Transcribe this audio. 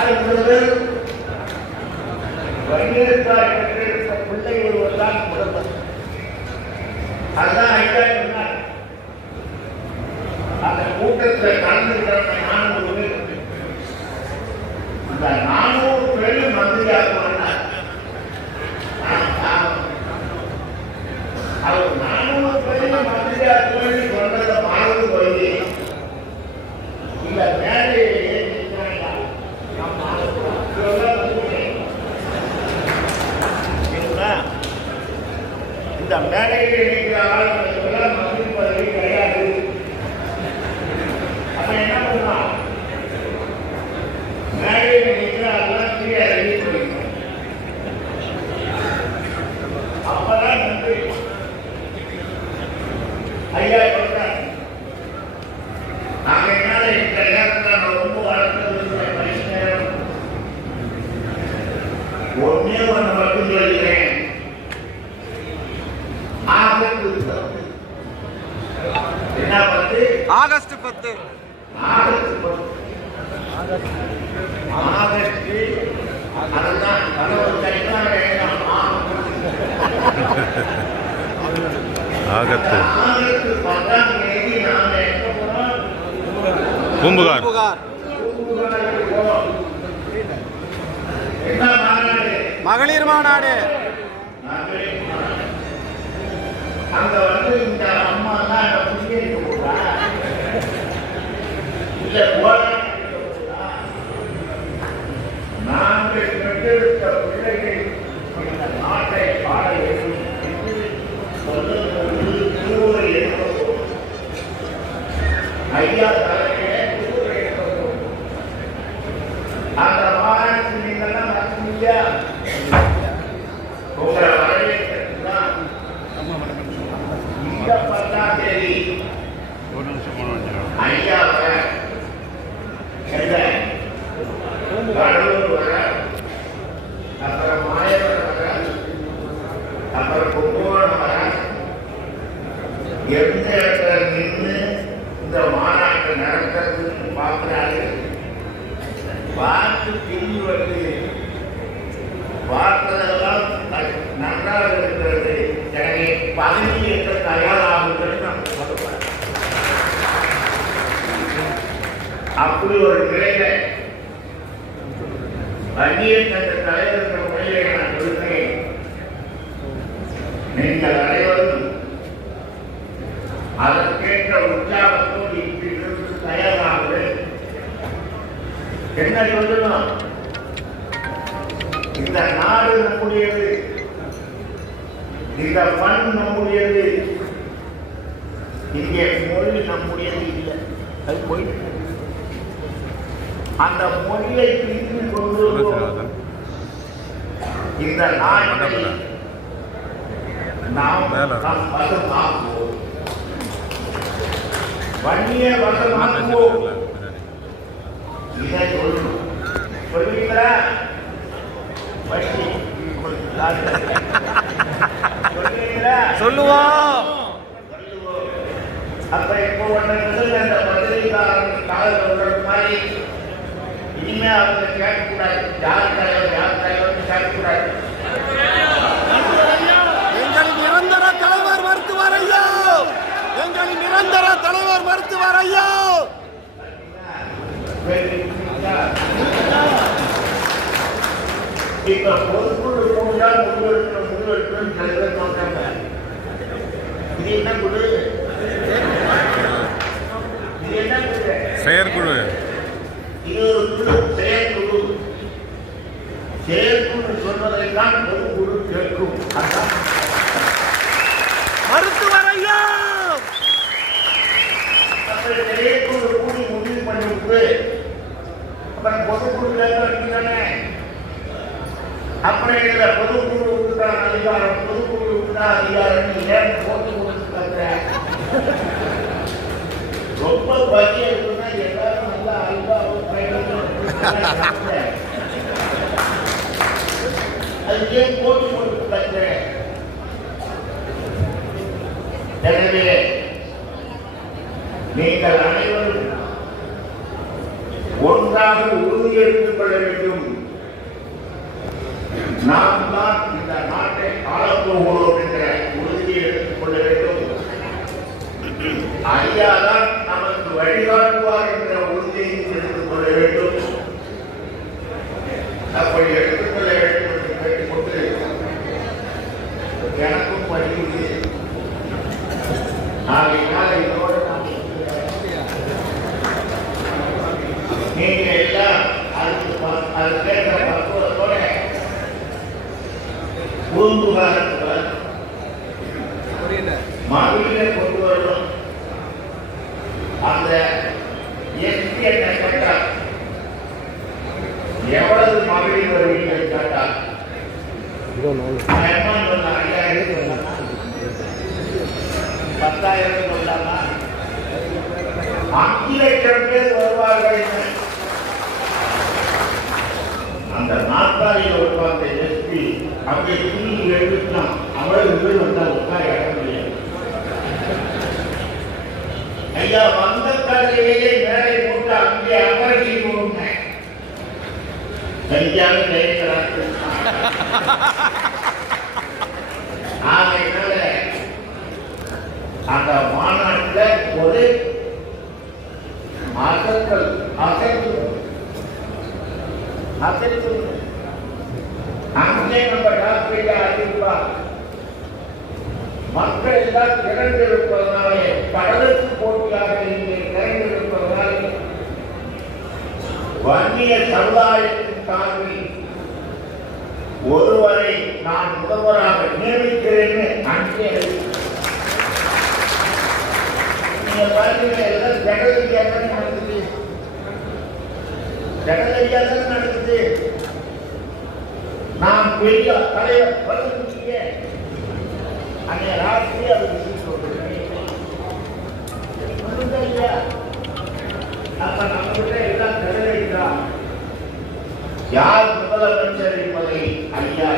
அது முதல் வன்னியருக்காய் பிள்ளை ஒருவர் தான் முதல்வர் அதுதான் மேடையில் நாம எங்க போறோம் பூம்புகார். மகளிர் மாநாடு. அங்க வந்து இந்த அம்மா தான் அந்த புள்ளியை நாங்கள் பெற்றெடுத்த பிள்ளைகள் இந்த நாட்டை பாட வேண்டும் என்று சொல்லும்போது திருவுரை ஐயா இடத்துல நின்று இந்த மாநாட்டை நடத்துறதுன்னு பார்க்கிறாரு. பார்த்து திரும்பி வந்து பார்த்ததெல்லாம் நன்றாக இருக்கிறது. எனவே பதவி என்ற தயாராகுங்கள் நான் சொல்லுவேன் அப்படி ஒரு நிலையில வங்கியை சங்க தலைவர்கள் என்ற முறையிலே நான் சொல்கிறேன் நீங்கள் அனைவரும் அதற்கேற்ற உற்சாகத்தோடு இன்றிலிருந்து தயாராகுங்கள் என்ன சொல்லணும் இந்த நாடு நம்முடையது. இந்த மண் நம்முடையது. இங்கே மொழி நம்முடையது இல்லை. அது போயிட்டு அந்த மொழியை பிரித்து கொண்டு இந்த நாட்டை நாம் மேல. வன்னிய வசமாக்குவோம் இதை சொல்லணும். சொல்லுவீங்களா சொல்லுவோம். அப்ப இப்போ அந்த பத்திரிகைக்காரன் காதல் சொல்றது மாதிரி. இனிமே அவங்க கேட்கக்கூடாது. யார் தலைவர் யார் தலைவர் கேட்கக்கூடாது எங்களின் நிரந்தர தலைவர் மருத்துவர் ஐயா எங்களின் நிரந்தர தலைவர் மருத்துவர் ஐயா இப்ப பொதுக்குழு கூடா முடிவெடுக்கிற முடிவெடுக்கணும் சில பேர் சொல்றாங்க இது என்ன குழு இது என்ன குழு செயற்குழு. இது ஒரு குழு செயற்குழு. செயற்குழு சொல்வதைத்தான் பொதுக்குழு கேட்கும். அதான். மருத்துவர் ஐயா செயற்குழு கூடி முடிவு பண்ணிவிட்டு அப்புறம் பொதுக்குழு அப்புறம் இதுல பொதுக்குழுவுக்கு தான் அதிகாரம்? பொதுக்குழுவுக்கு தான் அதிகாரம்? ஏன் போட்டு தருகிறேன் எனவே நீங்கள் அனைவரும் ஒன்றாக உறுதியெடுத்துக் கொள்ள வேண்டும். நாம் தான் இந்த நாட்டை ஆளப்போகிறோம் உறுதியை எடுத்துக் கொள்ள வேண்டும் ஐயா தான் நமக்கு வழிகாட்டுவார் என்ற உறுதியை எடுத்துக் கொள்ள வேண்டும் அப்படி எடுத்துக் கொள்ள வேண்டும் என்று கேட்டுக்கொண்டு எனக்கும் பணியுது ஆகையினால் இதோடு நான் நீங்க எல்லாம் அதுக்கு அது கேட்ட பக்குவத்தோட பூம்புகாரத்துல மகளிரை கொண்டு வரணும். அந்த எஸ்பி என்ன கேட்டால் எவ்வளவு மகளிர் வருவீங்க கேட்டால்? அம்மா சொன்ன ஐயாயிரம் சொன்னாங்க. பத்தாயிரம் சொல்லாமா அஞ்சு பேர் வருவார்கள் அந்த நாற்காலியில் வருவாங்க எஸ்பி. அங்கே தூங்கி எழுதினான் அவ்வளவு பேர் வந்தால் உட்கார இடம் முடியாது ஐயா வந்த காலையிலேயே மேலே போட்டு அங்கே அமர செய்வோம் சரியாக ஜெயிக்கிறார்கள் ஆகையினால அந்த மாநாட்டில் ஒரு அசத்தல் அசைத்து அசைத்து அங்கே நம்ம டாக்டர் மக்கள் எல்லாம் திரண்டிருப்பதனாலே கடலுக்கு போட்டியாக இங்கே திரண்டிருப்பதனாலே வன்னிய சமுதாயத்தின் சார்பில் ஒருவரை நான் முதல்வராக நியமிக்கிறேன் அங்கே அறிவித்தேன். நீங்க பாருங்க எல்லாம் ஜனவரியா தான் நடக்குது ஜனவரியா தான் நடக்குது பெரிய தலைவர் பதவிக்கு அங்கே ராஷ்டிரிய விஷயம் அப்ப நம்ம எல்லாம் யார் முதலமைச்சர் என்பதை ஐயா